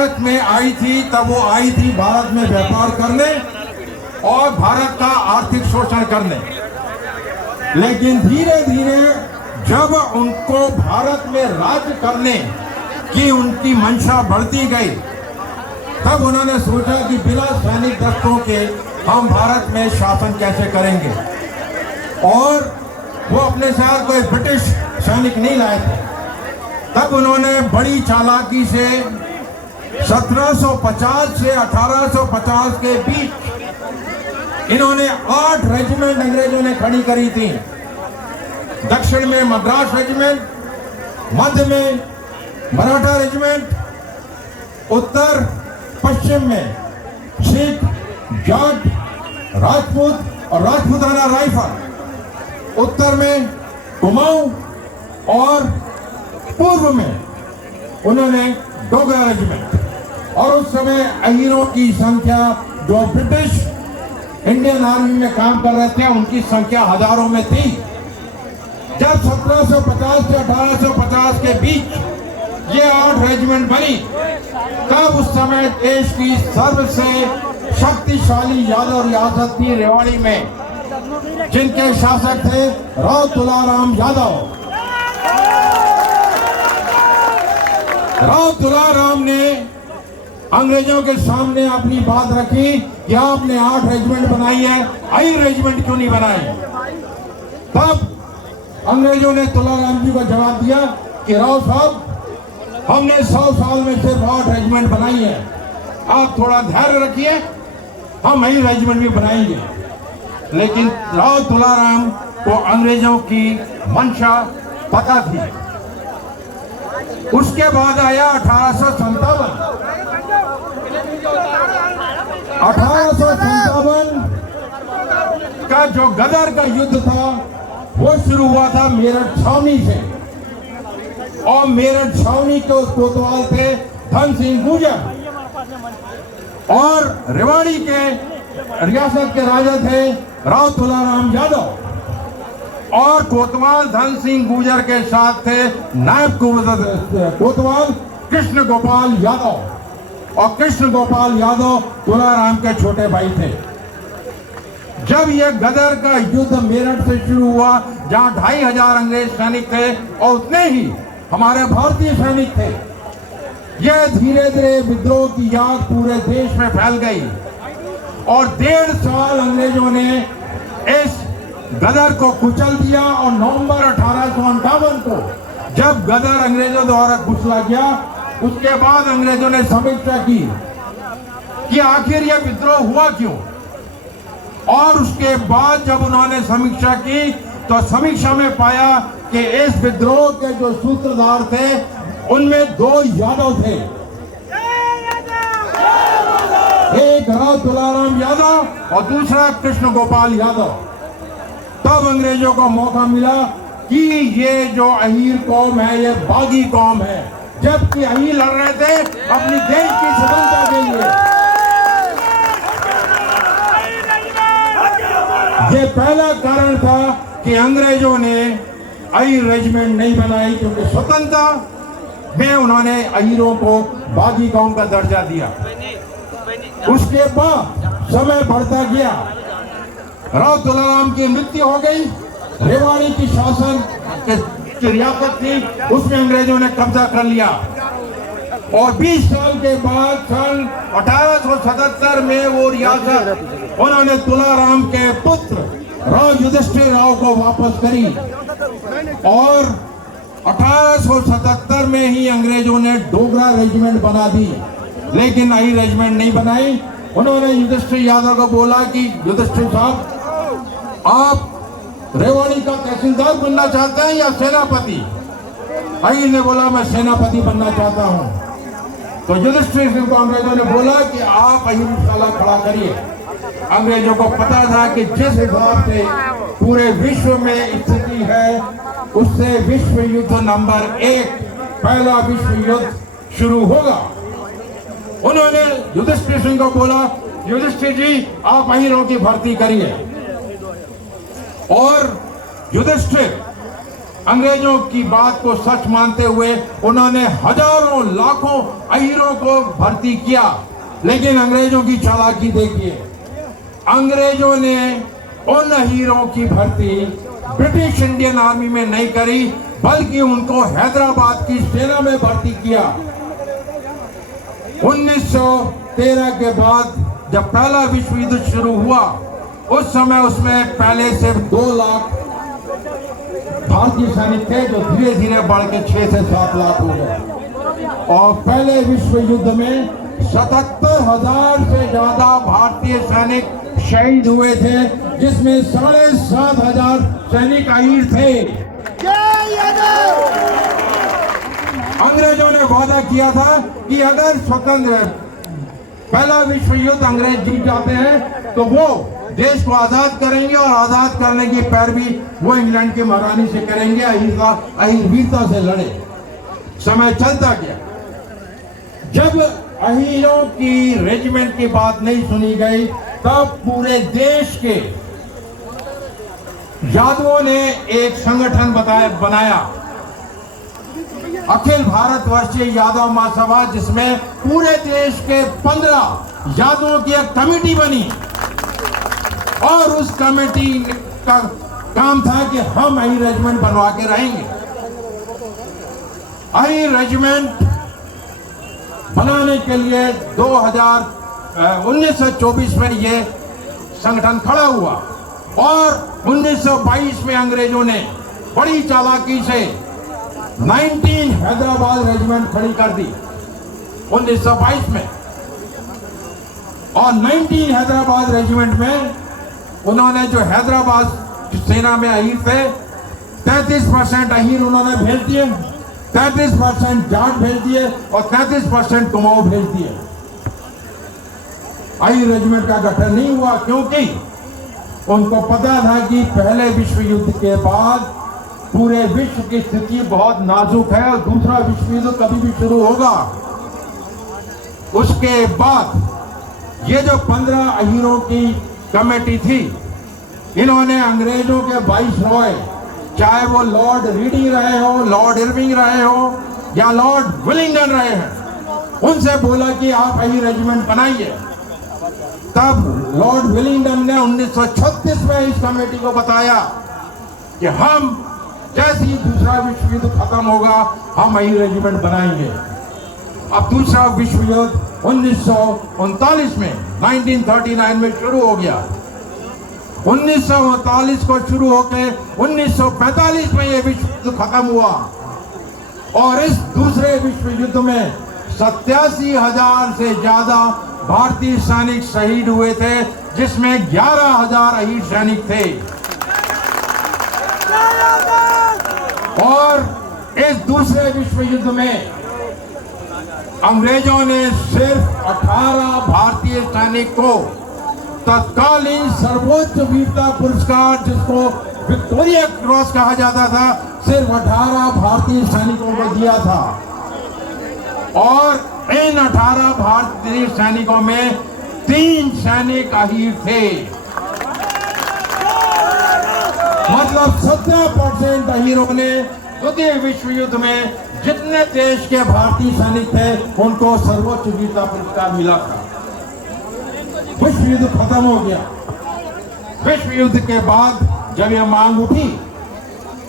भारत में आई थी तब वो आई थी भारत में व्यापार करने और भारत का आर्थिक शोषण करने। लेकिन धीरे धीरे जब उनको भारत में राज्य करने की उनकी मंशा बढ़ती गई, तब उन्होंने सोचा कि बिना सैनिक दस्तों के हम भारत में शासन कैसे करेंगे। और वो अपने साथ कोई ब्रिटिश सैनिक नहीं लाए थे। तब उन्होंने बड़ी चालाकी से 1750 से 1850 के बीच इन्होंने 8 रेजिमेंट अंग्रेजों ने खड़ी करी थी। दक्षिण में मद्रास रेजिमेंट, मध्य में मराठा रेजिमेंट, उत्तर पश्चिम में सिख, जाट, राजपूत और राजपूताना राइफल, उत्तर में कुमाऊं और पूर्व में उन्होंने डोगरा रेजिमेंट। और उस समय अहीरों की संख्या जो ब्रिटिश इंडियन आर्मी में काम कर रहे थे उनकी संख्या हजारों में थी। जब 1750 से 1850 के बीच ये 8 रेजिमेंट बनी, तब उस समय देश की सबसे शक्तिशाली यादव रियासत थी रेवाड़ी में, जिनके शासक थे राव तुलाराम यादव। राव तुलाराम ने अंग्रेजों के सामने अपनी बात रखी कि आपने 8 रेजिमेंट बनाई है, अहीर रेजिमेंट क्यों नहीं बनाई। तब अंग्रेजों ने तुलाराम जी को जवाब दिया कि राव साहब, हमने 100 साल में सिर्फ 8 रेजिमेंट बनाई है, आप थोड़ा धैर्य रखिए, हम अहीर रेजिमेंट भी बनाएंगे। लेकिन राव तुलाराम को अंग्रेजों की मंशा पता थी। उसके बाद आया 1857 का जो गदर का युद्ध था वो शुरू हुआ था मेरठ छावनी से। और मेरठ छावनी के कोतवाल थे धन सिंह गुर्जर और रेवाड़ी के रियासत के राजा थे राव तुलाराम यादव। और कोतवाल धन सिंह गुर्जर के साथ थे नायब कोतवाल कृष्ण गोपाल यादव। और कृष्ण गोपाल यादव तुलाराम के छोटे भाई थे। जब यह गदर का युद्ध मेरठ से शुरू हुआ, जहां 2500 अंग्रेज सैनिक थे और उतने ही हमारे भारतीय सैनिक थे, यह धीरे धीरे विद्रोह की याद पूरे देश में फैल गई। और 1.5 साल अंग्रेजों ने इस गदर को कुचल दिया। और नवंबर 1858 को जब गदर अंग्रेजों द्वारा कुचला गया, उसके बाद अंग्रेजों ने समीक्षा की कि आखिर यह विद्रोह हुआ क्यों। और उसके बाद जब उन्होंने समीक्षा की तो समीक्षा में पाया कि इस विद्रोह के जो सूत्रधार थे उनमें 2 यादव थे, एक राव तुलाराम यादव और दूसरा कृष्ण गोपाल यादव। तब अंग्रेजों को मौका मिला कि ये जो अहीर कौम है ये बागी कौम है, जबकि अहीर लड़ रहे थे अपनी देश की स्वतंत्रता के लिए। ये पहला कारण था कि अंग्रेजों ने अहीर रेजिमेंट नहीं बनाई, क्योंकि स्वतंत्रता में उन्होंने अहीरों को बागी कौम का दर्जा दिया। उसके बाद समय बढ़ता गया, राव तुलाराम की मृत्यु हो गई। रेवाड़ी की शासन की रियासत थी, उसमें अंग्रेजों ने कब्जा कर लिया। और 20 साल के बाद सन 1877 में वो रियासत उन्होंने तुलाराम के पुत्र राव युधिष्ठिर राव को वापस करी। और 1877 में ही अंग्रेजों ने डोगरा रेजिमेंट बना दी, लेकिन अहीर रेजिमेंट नहीं बनाई। उन्होंने युधिष्ठिर यादव को बोला कि युधिष्ठिर साहब, आप रेवाड़ी का तहसीलदार बनना चाहते हैं या सेनापति। अहीर ने बोला मैं सेनापति बनना चाहता हूं। तो युधिष्ठिर सिंह को अंग्रेजों ने बोला कि आप अहीरशाला खड़ा करिए। अंग्रेजों को पता था कि जिस हिसाब से पूरे विश्व में स्थिति है, उससे विश्व युद्ध नंबर 1 पहला विश्व युद्ध शुरू होगा। उन्होंने युधिष्ठिर सिंह को बोला, युधिष्ठिर जी आप अहीरों की भर्ती करिए। और युधिष्ठिर अंग्रेजों की बात को सच मानते हुए उन्होंने हजारों लाखों अहीरों को भर्ती किया। लेकिन अंग्रेजों की चालाकी देखिए, अंग्रेजों ने उन अहीरों की भर्ती ब्रिटिश इंडियन आर्मी में नहीं करी, बल्कि उनको हैदराबाद की सेना में भर्ती किया। 1913 के बाद जब पहला विश्व युद्ध शुरू हुआ, उस समय उसमें पहले से 2 लाख भारतीय सैनिक थे, जो धीरे धीरे बढ़ के 6 से 7 लाख हो गए। और पहले विश्व युद्ध में 77,000 से ज्यादा भारतीय सैनिक शहीद हुए थे, जिसमें 7,500 सैनिक अहीर थे। अंग्रेजों ने वादा किया था कि अगर स्वतंत्र पहला विश्व युद्ध अंग्रेज जीत जाते हैं तो वो देश को आजाद करेंगे, और आजाद करने की पैरवी वो इंग्लैंड की महारानी से करेंगे। अहीर वीरता से लड़े। समय चलता गया, जब अहीरों की रेजिमेंट की बात नहीं सुनी गई, तब पूरे देश के यादवों ने एक संगठन बनाया, अखिल भारतवर्षीय यादव महासभा, जिसमें पूरे देश के 15 यादवों की एक कमेटी बनी। और उस कमेटी का काम था कि हम अहीर रेजिमेंट बनवा के रहेंगे। अहीर रेजिमेंट बनाने के लिए 1924 में ये संगठन खड़ा हुआ, और 1922 में अंग्रेजों ने बड़ी चालाकी से 19 हैदराबाद रेजिमेंट खड़ी कर दी 1922 में। और 19 हैदराबाद रेजिमेंट में उन्होंने जो हैदराबाद सेना में अहीर थे, 33% अहीर उन्होंने भेज दिए, 33% जाट भेज दिए, और 33% कुमाऊं भेज दिए। अहीर रेजिमेंट का गठन नहीं हुआ, क्योंकि उनको पता था कि पहले विश्व युद्ध के बाद पूरे विश्व की स्थिति बहुत नाजुक है, और दूसरा विश्व युद्ध कभी भी शुरू होगा। उसके बाद ये जो 15 अहीरों की कमेटी थी, इन्होंने अंग्रेजों के वाइसरॉय, चाहे वो लॉर्ड रीडिंग रहे हो, लॉर्ड इरविंग रहे हो, या लॉर्ड विलिंगडन रहे हैं, उनसे बोला कि आप अहीर रेजिमेंट बनाइए। तब लॉर्ड विलिंगडन ने 1936 में इस कमेटी को बताया कि हम जैसे ही दूसरा विश्व युद्ध खत्म होगा, हम अहीर रेजिमेंट बनाएंगे। अब दूसरा विश्व युद्ध 1939 में 1939 में शुरू हो गया। 1939 को शुरू होकर 1945 में यह विश्व युद्ध खत्म हुआ, और इस दूसरे विश्व युद्ध में 87,000 से ज्यादा भारतीय सैनिक शहीद हुए थे, जिसमें 11,000 अहीर सैनिक थे। और इस दूसरे विश्व युद्ध में अंग्रेजों ने सिर्फ 18 भारतीय सैनिक को तत्कालीन सर्वोच्च वीरता पुरस्कार, जिसको विक्टोरिया क्रॉस कहा जाता था, सिर्फ 18 भारतीय सैनिकों को दिया था। और इन 18 भारतीय सैनिकों में 3 सैनिक अहीर थे। मतलब 17% अहीरों ने द्वितीय विश्व युद्ध में जितने देश के भारतीय सैनिक थे, उनको सर्वोच्च वीरता पुरस्कार मिला था। विश्व युद्ध खत्म हो गया। विश्व युद्ध के बाद जब यह मांग उठी,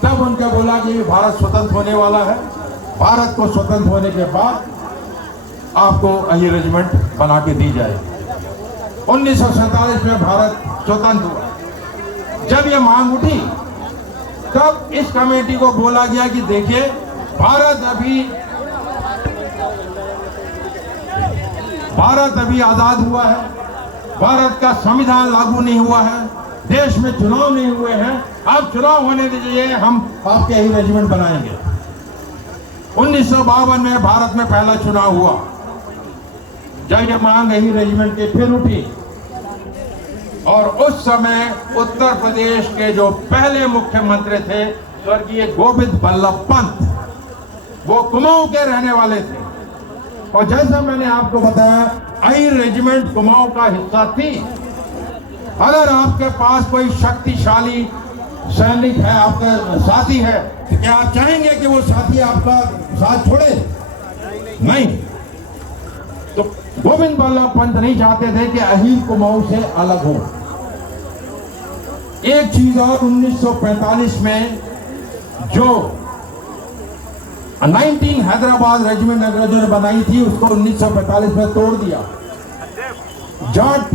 तब उनका बोला कि भारत स्वतंत्र होने वाला है, भारत को स्वतंत्र होने के बाद आपको अहीर रेजिमेंट बना के दी जाए। 1947 में भारत स्वतंत्र हुआ। जब यह मांग उठी, तब इस कमेटी को बोला गया कि देखिए, भारत अभी आजाद हुआ है, भारत का संविधान लागू नहीं हुआ है, देश में चुनाव नहीं हुए हैं, आप चुनाव होने दीजिए, हम आपके अहीर रेजिमेंट बनाएंगे। 1952 में भारत में पहला चुनाव हुआ। जब यह मांग अहीर रेजिमेंट की फिर उठी, और उस समय उत्तर प्रदेश के जो पहले मुख्यमंत्री थे, स्वर्गीय गोविंद बल्लभ पंत, वो कुमाऊं के रहने वाले थे। और जैसा मैंने आपको बताया, अहीर रेजिमेंट कुमाऊं का हिस्सा थी। अगर आपके पास कोई शक्तिशाली सैनिक है, आपका साथी है, तो क्या आप चाहेंगे कि वो साथी आपका साथ छोड़े? नहीं। तो गोविंद बल्लभ पंत नहीं चाहते थे कि अहीर कुमाऊं से अलग हो। एक चीज और, 1945 में जो 19 हैदराबाद रेजिमेंट अंग्रेजों ने बनाई थी, उसको 1945 में तोड़ दिया। जाट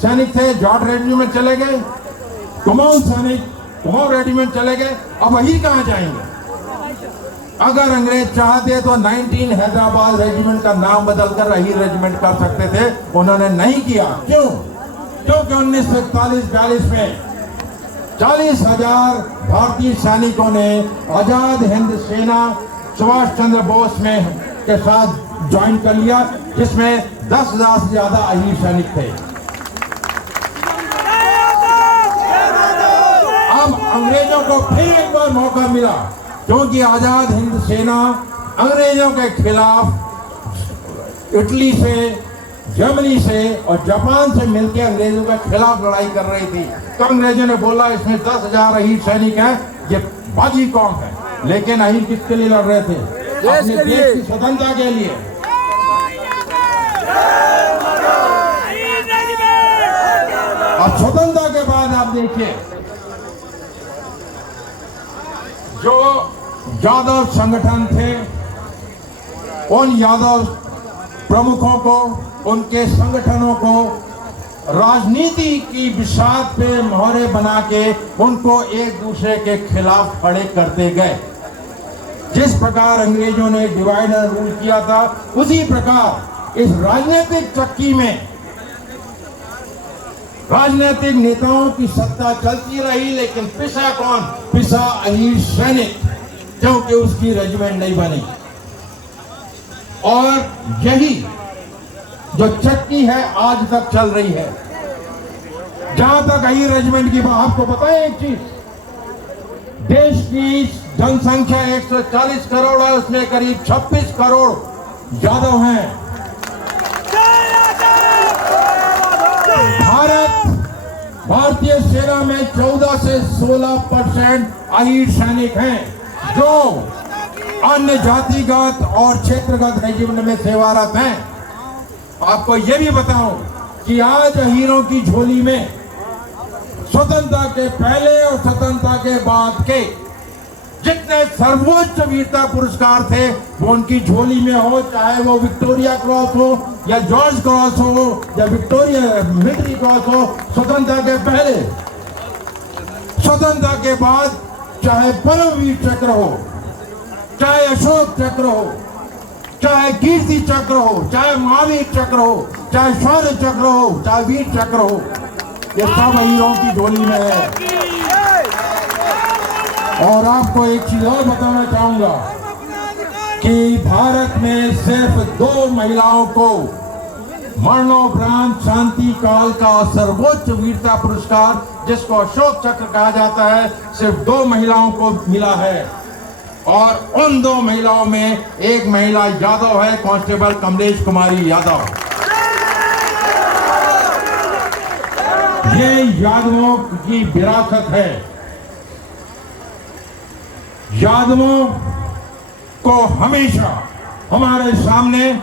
सैनिक थे, जाट रेजिमेंट में चले गए, कुमाऊं सैनिक कुमाऊं रेजिमेंट चले गए। अब अहीर कहां जाएंगे? अगर अंग्रेज चाहते तो 19 हैदराबाद रेजिमेंट का नाम बदलकर अहीर रेजिमेंट कर सकते थे, उन्होंने नहीं किया। क्यों? क्योंकि 1941-42 में 40,000 भारतीय सैनिकों ने आजाद हिंद सेना सुभाष चंद्र बोस में के साथ ज्वाइन कर लिया, जिसमें 10,000 से ज्यादा अहीर सैनिक थे। अब अंग्रेजों को फिर एक बार मौका मिला, क्योंकि आजाद हिंद सेना अंग्रेजों के खिलाफ इटली से, जर्मनी से और जापान से मिलकर अंग्रेजों के खिलाफ लड़ाई कर रही थी। तो अंग्रेजों ने बोला इसमें 10,000 अहीर सैनिक हैं, ये बागी कौम है। लेकिन अहीर किसके लिए लड़ रहे थे? अपने देश की स्वतंत्रता के लिए। अब स्वतंत्रता के बाद आप देखिए, जो यादव संगठन थे, उन यादव प्रमुखों को, उनके संगठनों को राजनीति की बिसात पे मोहरे बना के उनको एक दूसरे के खिलाफ खड़े करते गए। जिस प्रकार अंग्रेजों ने डिवाइड एंड रूल किया था, उसी प्रकार इस राजनीतिक चक्की में राजनीतिक नेताओं की सत्ता चलती रही। लेकिन पिसा कौन? पिसा अहीर सैनिक, क्योंकि उसकी रेजिमेंट नहीं बनी। और यही जो चक्की है आज तक चल रही है। जहां तक अहीर रेजिमेंट की बात, आपको बताएं एक चीज, देश की जनसंख्या 140 करोड़ है, उसमें करीब 26 करोड़ यादव हैं। भारतीय सेना में 14 से 16% अहीर सैनिक हैं, जो अन्य जातिगत और क्षेत्रगत रेजिमेंट में सेवारत हैं। आपको यह भी बताऊं कि आज अहीरों की झोली में स्वतंत्रता के पहले और स्वतंत्रता के बाद के जितने सर्वोच्च वीरता पुरस्कार थे, वो उनकी झोली में हो, चाहे वो विक्टोरिया क्रॉस हो या जॉर्ज क्रॉस हो या विक्टोरिया मिलिट्री क्रॉस हो। स्वतंत्रता के पहले, स्वतंत्रता के बाद, चाहे परमवीर चक्र हो, चाहे अशोक चक्र हो, चाहे कीर्ति चक्र हो, चाहे महावीर चक्र हो, चाहे शौर्य चक्र हो, चाहे वीर चक्र हो, ये सब अहीरों की झोली में है। और आपको एक चीज और बताना चाहूंगा कि भारत में सिर्फ 2 महिलाओं को मरणोपरांत शांति काल का सर्वोच्च वीरता पुरस्कार, जिसको अशोक चक्र कहा जाता है, सिर्फ 2 महिलाओं को मिला है। और उन 2 महिलाओं में एक महिला यादव है, कांस्टेबल कमलेश कुमारी यादव। ये यादवों की विरासत है। यादवों को हमेशा हमारे सामने,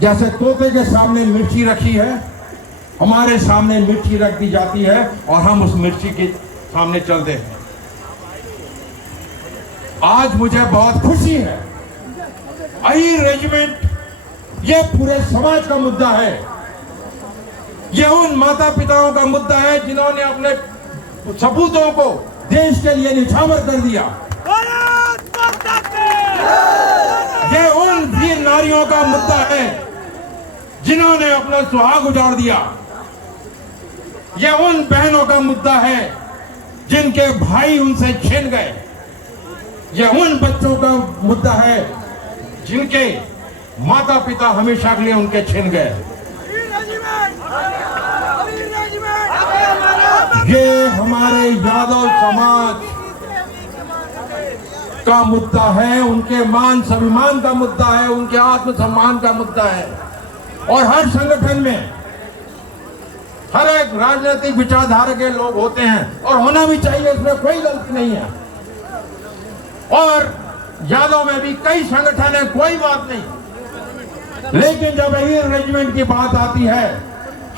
जैसे तोते के सामने मिर्ची रखी है, हमारे सामने मिर्ची रख दी जाती है और हम उस मिर्ची के सामने चलते हैं। आज मुझे बहुत खुशी है, अहीर रेजिमेंट ये पूरे समाज का मुद्दा है। ये उन माता पिताओं का मुद्दा है जिन्होंने अपने सपूतों को देश के लिए निछावर कर दिया। ये उन वीर नारियों का मुद्दा है जिन्होंने अपना सुहाग उजाड़ दिया। ये उन बहनों का मुद्दा है जिनके भाई उनसे छिन गए। ये उन बच्चों का मुद्दा है जिनके माता पिता हमेशा के लिए उनके छिन गए। ये हमारे यादव समाज का मुद्दा है, उनके मान स्वाभिमान का मुद्दा है, उनके आत्मसम्मान का मुद्दा है। और हर संगठन में हर एक राजनीतिक विचारधारा के लोग होते हैं और होना भी चाहिए, इसमें कोई गलती नहीं है। और यादव में भी कई संगठन है, कोई बात नहीं। लेकिन जब अहीर रेजिमेंट की बात आती है,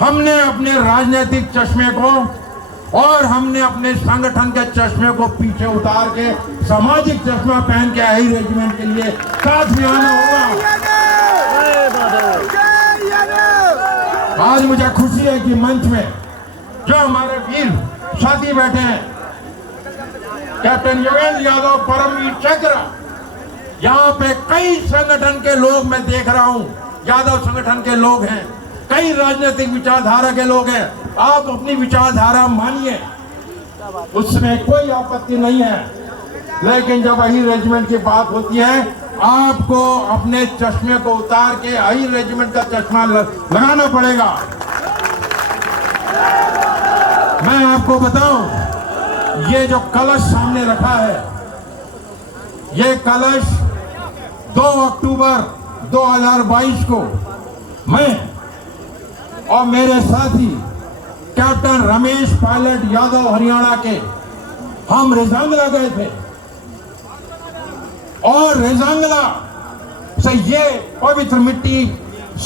हमने अपने राजनीतिक चश्मे को और हमने अपने संगठन के चश्मे को पीछे उतार के सामाजिक चश्मा पहन के अहीर रेजिमेंट के लिए साथ में आना होगा। आज मुझे खुशी है कि मंच में जो हमारे वीर साथी बैठे हैं, कैप्टन योगेंद्र यादव, परमवीर चक्र, यहाँ पे कई संगठन के लोग मैं देख रहा हूँ, यादव संगठन के लोग हैं, कई राजनीतिक विचारधारा के लोग हैं। आप अपनी विचारधारा मानिए, उसमें कोई आपत्ति नहीं है। लेकिन जब अहीर रेजिमेंट की बात होती है, आपको अपने चश्मे को उतार के अहीर रेजिमेंट का चश्मा लगाना पड़ेगा। मैं आपको बताऊं, ये जो कलश सामने रखा है, ये कलश 2 अक्टूबर 2022 को मैं और मेरे साथी कैप्टन रमेश पायलट यादव हरियाणा के, हम रेजांगला गए थे और रेजांगला से ये पवित्र मिट्टी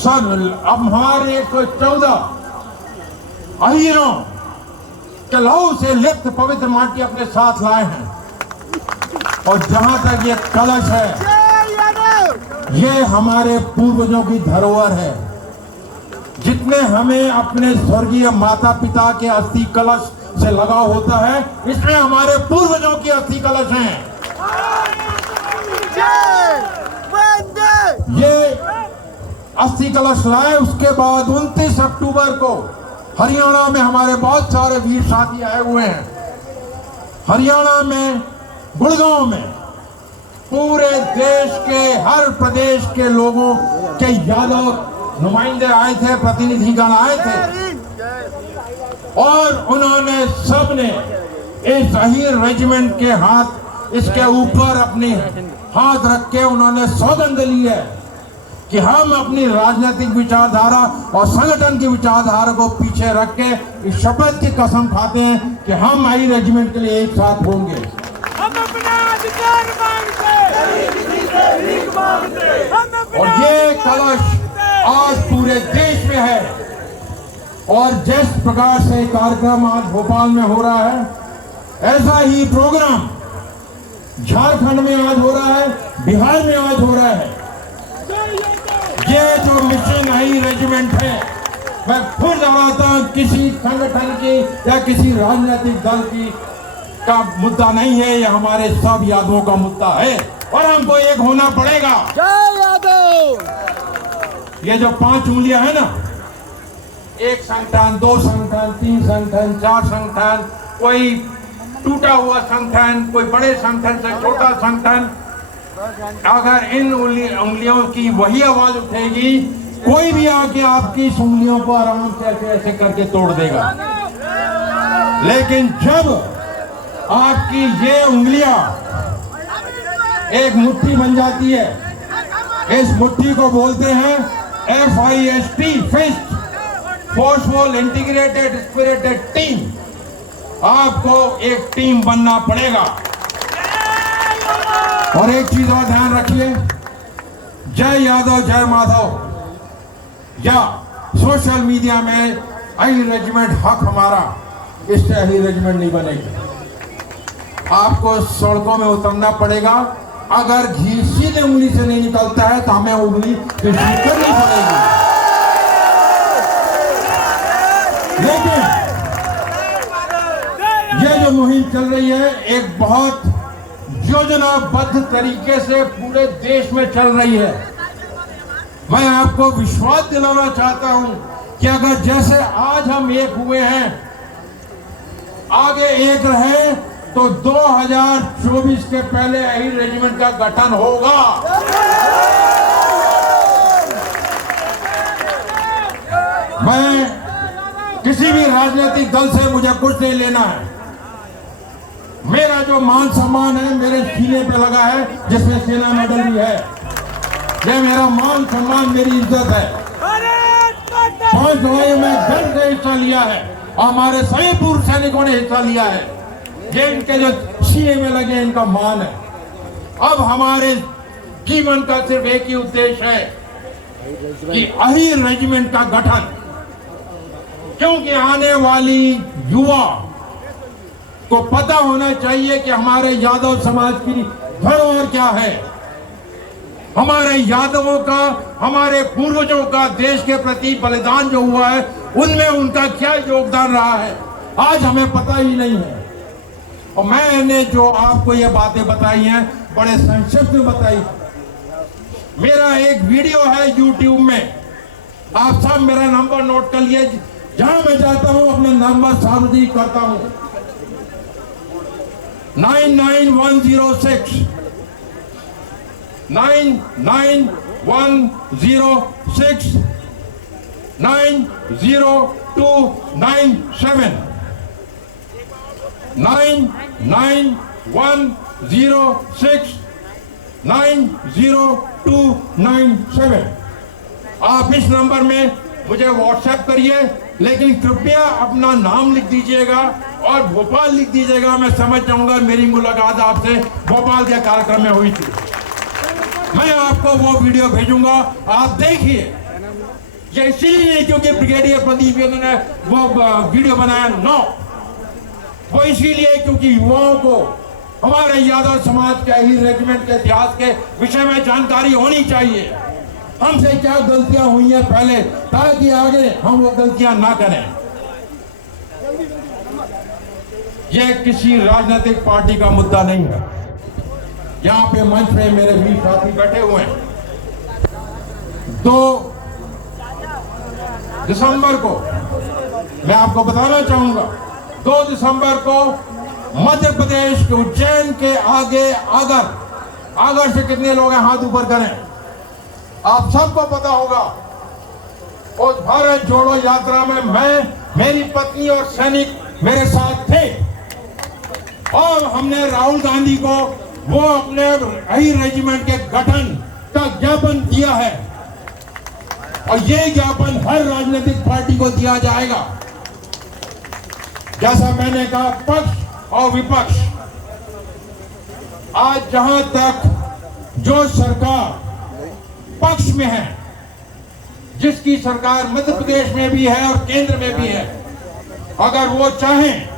अब हमारे 114 अहीरों के लहू से लिप्त पवित्र माटी अपने साथ लाए हैं। और जहां तक ये कलश है, ये हमारे पूर्वजों की धरोहर है। जितने हमें अपने स्वर्गीय माता पिता के अस्थि कलश से लगाव होता है, इसमें हमारे पूर्वजों की अस्थि कलश हैं। ये अस्थि कलश लाए, उसके बाद 29 अक्टूबर को हरियाणा में हमारे बहुत सारे वीर साथी आए हुए हैं। हरियाणा में, गुड़गांव में, पूरे देश के हर प्रदेश के लोगों के यादव नुमाइंदे आए थे, प्रतिनिधिगण आए थे और उन्होंने सबने इस अहीर रेजिमेंट के हाथ, इसके ऊपर अपने हाथ रख के उन्होंने सौगंध ली है कि हम अपनी राजनीतिक विचारधारा और संगठन की विचारधारा को पीछे रख के इस शपथ की कसम खाते हैं कि हम अहीर रेजिमेंट के लिए एक साथ होंगे। हम अपना अधिकार मांगते, और ये कलश आज पूरे देश में है। और जिस प्रकार से कार्यक्रम आज भोपाल में हो रहा है, ऐसा ही प्रोग्राम झारखंड में आज हो रहा है, बिहार में आज हो रहा है। ये जो मिशन अहीर रेजिमेंट है, मैं फिर दोहराता हूं, किसी संगठन की या किसी राजनीतिक दल की का मुद्दा नहीं है, ये हमारे सब यादवों का मुद्दा है और हमको एक होना पड़ेगा। जय यादव। ये जो 5 उंगलियां है ना, 1 संगठन, 2 संगठन, 3 संगठन, 4 संगठन, कोई टूटा हुआ संगठन, कोई बड़े संगठन से छोटा संगठन, अगर इन उंगलियों की वही आवाज उठेगी, कोई भी आके आपकी इस उंगलियों को आराम से ऐसे ऐसे करके तोड़ देगा। लेकिन जब आपकी ये उंगलियां एक मुट्ठी बन जाती है, इस मुट्ठी को बोलते हैं FIST, fist, forceful integrated spirited team. आपको एक टीम बनना पड़ेगा। और एक चीज और ध्यान रखिए, जय यादव जय माधव या सोशल मीडिया में अहीर रेजिमेंट हक हमारा, इससे अहीर रेजिमेंट नहीं बनेगी। आपको सड़कों में उतरना पड़ेगा। अगर घी सीधे उंगली से नहीं निकलता है तो हमें उंगली करनी पड़ेगी। लेकिन ये जो मुहिम चल रही है, एक बहुत योजनाबद्ध तरीके से पूरे देश में चल रही है। मैं आपको विश्वास दिलाना चाहता हूं कि अगर जैसे आज हम एक हुए हैं, आगे एक रहे, तो 2024 के पहले अहीर रेजिमेंट का गठन होगा। मैं किसी भी राजनीतिक दल से मुझे कुछ नहीं लेना है। मेरा जो मान सम्मान है मेरे सीने पे लगा है, जिसमें सेना मेडल भी है। ये मेरा मान सम्मान, मेरी इज्जत है। 5 लड़ाइयों में डट से हिस्सा लिया है और हमारे सभी पूर्व सैनिकों ने हिस्सा लिया है। ये इनके जो सीने में लगे इनका मान है। अब हमारे जीवन का सिर्फ एक ही उद्देश्य है कि अहीर रेजिमेंट का गठन, क्योंकि आने वाली युवा को पता होना चाहिए कि हमारे यादव समाज की धरोहर क्या है, हमारे यादवों का, हमारे पूर्वजों का देश के प्रति बलिदान जो हुआ है उनमें उनका क्या योगदान रहा है, आज हमें पता ही नहीं है। और मैंने जो आपको ये बातें बताई हैं बड़े संक्षिप्त में बताई। मेरा एक वीडियो है YouTube में, आप सब मेरा नंबर नोट कर लिए, जहां मैं जाता हूं अपना नंबर सार्वजनिक करता हूं 99106 99106 90297 99106 90297। आप इस नंबर में मुझे व्हाट्सएप करिए, लेकिन कृपया अपना नाम लिख दीजिएगा और भोपाल लिख दीजिएगा। मैं समझ जाऊंगा मेरी मुलाकात आपसे भोपाल के कार्यक्रम में हुई थी। मैं आपको वो वीडियो भेजूंगा, आप देखिए। ये इसीलिए नहीं क्योंकि ब्रिगेडियर प्रदीप ने वो वीडियो बनाया, नो, वो इसीलिए क्योंकि युवाओं को हमारे यादव समाज के अहीर रेजिमेंट के इतिहास के विषय में जानकारी होनी चाहिए। हमसे क्या गलतियां हुई हैं पहले, ताकि आगे हम वो गलतियां ना करें। यह किसी राजनीतिक पार्टी का मुद्दा नहीं है। यहाँ पे मंच पे मेरे वीर साथी बैठे हुए हैं। 2 दिसंबर को मैं आपको बताना चाहूंगा, 2 दिसंबर को मध्य प्रदेश के उज्जैन के आगे आगर से कितने लोग हैं, हाथ ऊपर करें। आप सबको पता होगा उस भारत जोड़ो यात्रा में मैं, मेरी पत्नी और सैनिक मेरे साथ थे, और हमने राहुल गांधी को वो अपने अहीर रेजिमेंट के गठन का ज्ञापन दिया है, और ये ज्ञापन हर राजनीतिक पार्टी को दिया जाएगा। जैसा मैंने कहा, पक्ष और विपक्ष, आज जहां तक जो सरकार पक्ष में है, जिसकी सरकार मध्य प्रदेश में भी है और केंद्र में भी है, अगर वो चाहें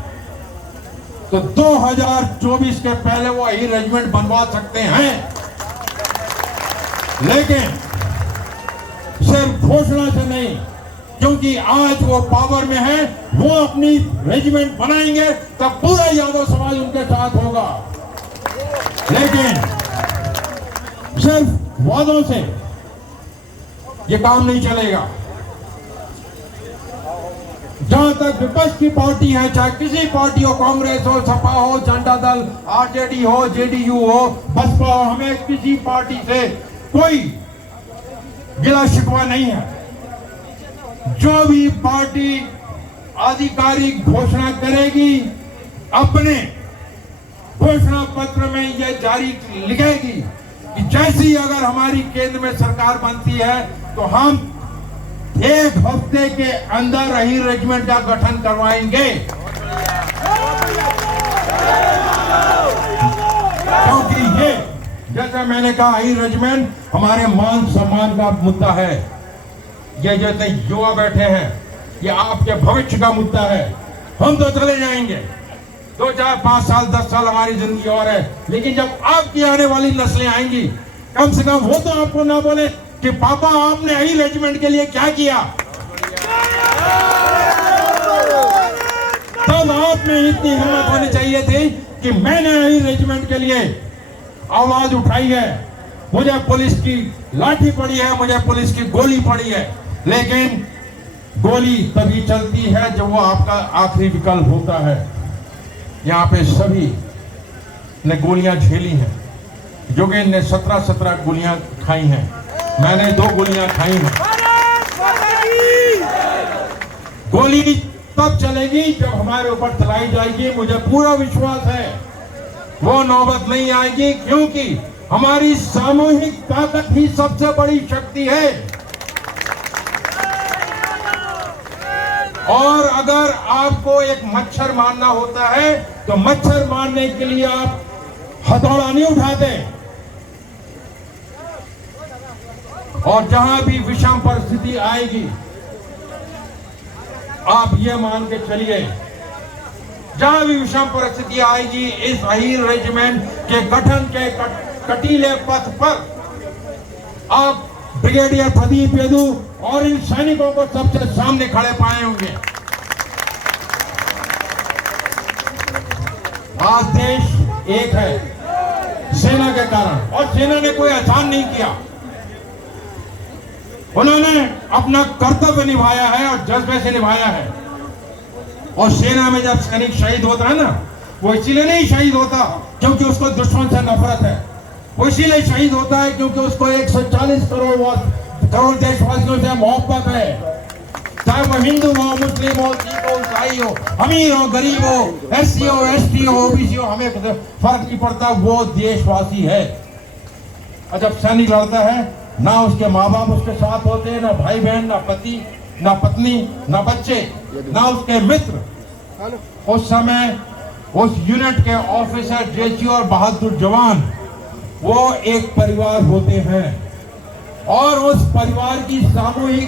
तो 2024 के पहले वो अहीर रेजिमेंट बनवा सकते हैं, लेकिन सिर्फ घोषणा से नहीं, क्योंकि आज वो पावर में है, वो अपनी रेजिमेंट बनाएंगे तब पूरा यादव समाज उनके साथ होगा। लेकिन सिर्फ वादों से ये काम नहीं चलेगा। जहां तक विपक्ष की पार्टी है, चाहे किसी पार्टी हो, कांग्रेस हो, सपा हो, जनता दल, आरजेडी हो, जेडीयू हो, बसपा हो, हमें किसी पार्टी से कोई गिला शिकवा नहीं है। जो भी पार्टी आधिकारिक घोषणा करेगी, अपने घोषणा पत्र में यह जारी लिखेगी कि जैसी अगर हमारी केंद्र में सरकार बनती है तो हम 1 हफ्ते के अंदर अहीर रेजिमेंट का गठन करवाएंगे। क्योंकि ये, जैसा मैंने कहा, अहीर रेजिमेंट हमारे मान सम्मान का मुद्दा है। ये जैसे युवा बैठे हैं, ये आपके भविष्य का मुद्दा है। हम तो चले जाएंगे, 2, 4, 5 साल, 10 साल हमारी जिंदगी और है, लेकिन जब आपकी आने वाली नस्लें आएंगी, कम से कम वो तो आपको ना बोले कि पापा आपने अहीर रेजिमेंट के लिए क्या किया। तब आप में इतनी हिम्मत होनी चाहिए थी कि मैंने अहीर रेजिमेंट के लिए आवाज उठाई है। मुझे पुलिस की लाठी पड़ी है, मुझे पुलिस की गोली पड़ी है, लेकिन गोली तभी चलती है जब वो आपका आखिरी विकल्प होता है। यहाँ पे सभी ने गोलियां झेली हैं। जोगेन ने 17 गोलियां खाई हैं, मैंने 2 गोलियां खाई हैं। गोली तब चलेगी जब हमारे ऊपर चलाई जाएगी। मुझे पूरा विश्वास है वो नौबत नहीं आएगी, क्योंकि हमारी सामूहिक ताकत ही सबसे बड़ी शक्ति है। और अगर आपको एक मच्छर मारना होता है तो मच्छर मारने के लिए आप हथौड़ा नहीं उठाते, और जहां भी विषम परिस्थिति आएगी आप ये मान के चलिए, जहां भी विषम परिस्थिति आएगी इस अहीर रेजिमेंट के गठन के कटीले पथ पर आप ब्रिगेडियर प्रदीप यदु और इन सैनिकों को सबसे सामने खड़े पाए होंगे। आज देश एक है सेना के कारण, और सेना ने कोई आसान नहीं किया। उन्होंने अपना कर्तव्य निभाया है और जज्बे से निभाया है। और सेना में जब सैनिक शहीद होता है ना, वो इसीलिए नहीं शहीद होता क्योंकि उसको दुश्मन से नफरत है, वो इसीलिए शहीद होता है क्योंकि उसको 140 करोड़ देशवासियों से मोहब्बत है। चाहे वो हिंदू हो, मुस्लिम हो, सिख हो, ईसाई हो, अमीर हो, गरीब हो, SC हो, ST हो, OBC हो, हमें फर्क नहीं पड़ता, वो देशवासी है। और जब सैनिक लड़ता है, ना उसके माँ बाप उसके साथ होते हैं, ना भाई बहन, ना पति, ना पत्नी, ना बच्चे, ना उसके मित्र। उस समय उस यूनिट के ऑफिसर, JC और बहादुर जवान वो एक परिवार होते हैं, और उस परिवार की सामूहिक